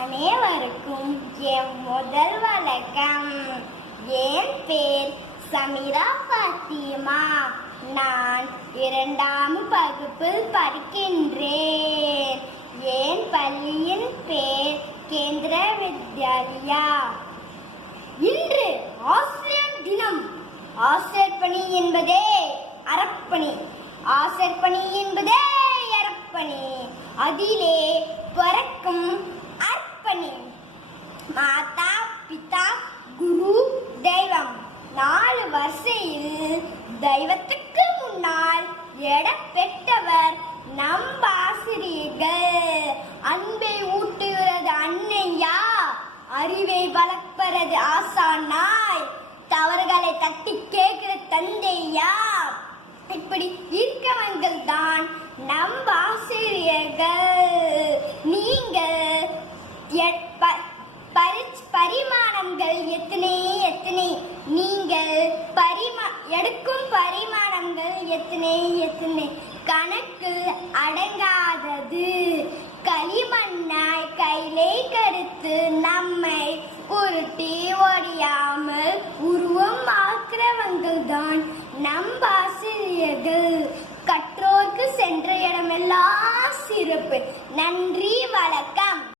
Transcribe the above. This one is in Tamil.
அனைவருக்கும் என் முதல் வணக்கம். என் பேர் சமீரா பாத்திமா. நான் 2ஆம் வகுப்பில் படிக்கின்றேன். என் பள்ளியின் பேர் கேந்திர வித்யாலயா. இன்று ஆசிரியர் தினம். ஆசிரியர் பணி என்பதே அறப்பணி. ஆசிரியர் பணி என்பதே அறப்பணி. அதிலே பிறக்கும் அர்ப்பணி. மாதா பிதா குரு தெய்வம் 4 வரிசையில் தெய்வத்துக்கு முன்னால் எடம் பெற்றவர் நம் ஆசிரியர்கள். அன்பை ஊட்டுகிறது அன்னையா, அறிவை வளர்ப்பது ஆசானாய், தவறுகளை தட்டி கேட்கிற தந்தையா. இப்படி இருக்கவங்கள் தான் நம் ஆசிரியர்கள். நீங்கள் பரிமாணங்கள் எத்தனை எத்தனை, நீங்கள் எடுக்கும் பரிமாணங்கள் எத்தனை எத்தனை, கணக்கு அடங்காதது. களிமண்ணாய் கையிலே கருத்து நம்மை உருட்டி ஒடியாமல் உருவம் ஆக்கிறவங்கள் தான் நம் ஆசிரியர்கள். கற்றோர்க்கு சென்ற இடமெல்லாம் சிறப்பு. நன்றி, வணக்கம்.